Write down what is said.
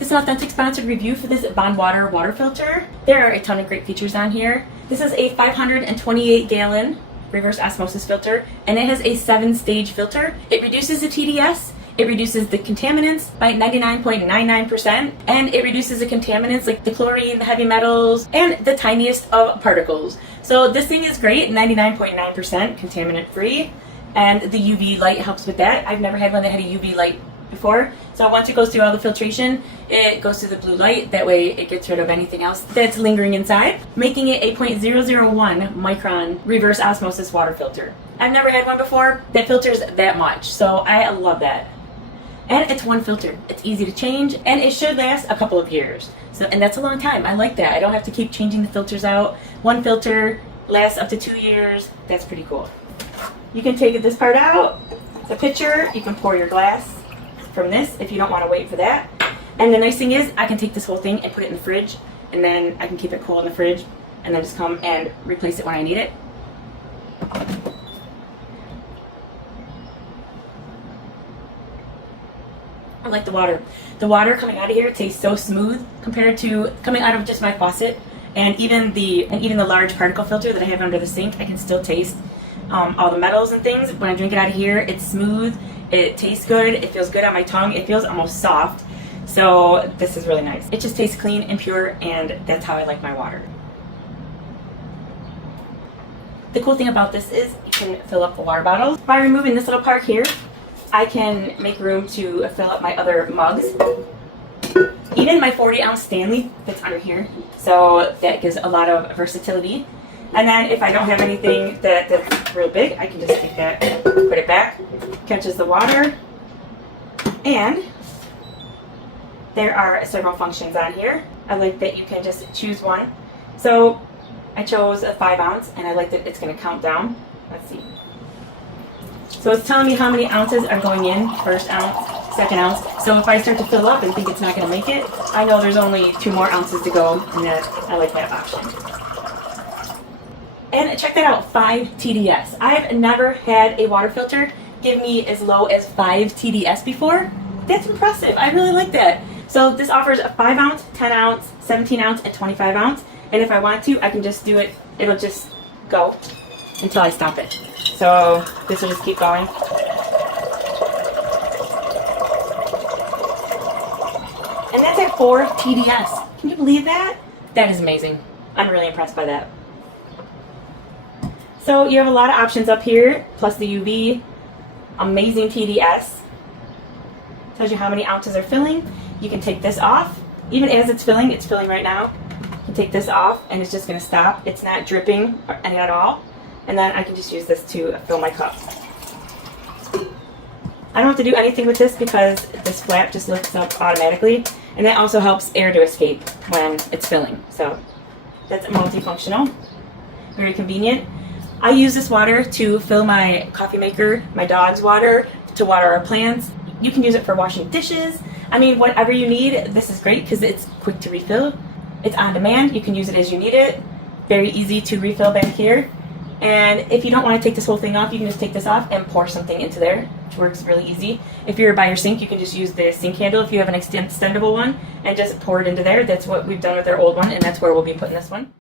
This is an authentic sponsored review for this VonWater water filter. There are a ton of great features on here. This is a 528-gallon reverse osmosis filter, and it has a 7-stage filter. It reduces the TDS, it reduces the contaminants by 99.99%, and it reduces the contaminants like the chlorine, the heavy metals, and the tiniest of particles. So this thing is great, 99.9% contaminant free, and the UV light helps with that. I've never had one that had a UV light before. So once it goes through all the filtration, it goes through the blue light. That way it gets rid of anything else that's lingering inside, making it a 0.001 micron reverse osmosis water filter. I've never had one before that filters that much, so I love that. And it's one filter. It's easy to change, and it should last a couple of years. So, and that's a long time. I like that. I don't have to keep changing the filters out. One filter lasts up to 2 years. That's pretty cool. You can take this part out. It's a pitcher. You can pour your glass from this if you don't want to wait for that. And the nice thing is I can take this whole thing and put it in the fridge, and then I can keep it cool in the fridge and then just come and replace it when I need it. I like the water. The water coming out of here tastes so smooth compared to coming out of just my faucet, and even the large particle filter that I have under the sink. I can still taste all the metals and things. When I drink it out of here, it's smooth. It tastes good, it feels good on my tongue, it feels almost soft. So this is really nice. It just tastes clean and pure, and that's how I like my water. The cool thing about this is you can fill up the water bottles. By removing this little part here, I can make room to fill up my other mugs. Even my 40-ounce Stanley fits under here, so that gives a lot of versatility. And then if I don't have anything that's real big, I can just take that, put it back, catches the water, and there are several functions on here. I like that you can just choose one. So I chose a 5-ounce, and I like that it's going to count down. Let's see. So it's telling me how many ounces are going in, 1st ounce, 2nd ounce. So if I start to fill up and think it's not going to make it, I know there's only 2 more ounces to go, and I like that option. And check that out, 5 TDS. I've never had a water filter give me as low as 5 TDS before. That's impressive. I really like that. So this offers a 5-ounce, 10-ounce, 17-ounce, and 25-ounce. And if I want to, I can just do it. It'll just go until I stop it. So this will just keep going. And that's at 4 TDS. Can you believe that? That is amazing. I'm really impressed by that. So you have a lot of options up here, plus the UV, amazing TDS. Tells you how many ounces are filling. You can take this off. Even as it's filling right now. You can take this off and it's just going to stop. It's not dripping any at all. And then I can just use this to fill my cup. I don't have to do anything with this because this flap just lifts up automatically. And that also helps air to escape when it's filling. So that's multifunctional. Very convenient. I use this water to fill my coffee maker, my dog's water, to water our plants. You can use it for washing dishes. I mean, whatever you need, this is great because it's quick to refill. It's on demand. You can use it as you need it. Very easy to refill back here. And if you don't want to take this whole thing off, you can just take this off and pour something into there, which works really easy. If you're by your sink, you can just use the sink handle if you have an extendable one and just pour it into there. That's what we've done with our old one, and that's where we'll be putting this one.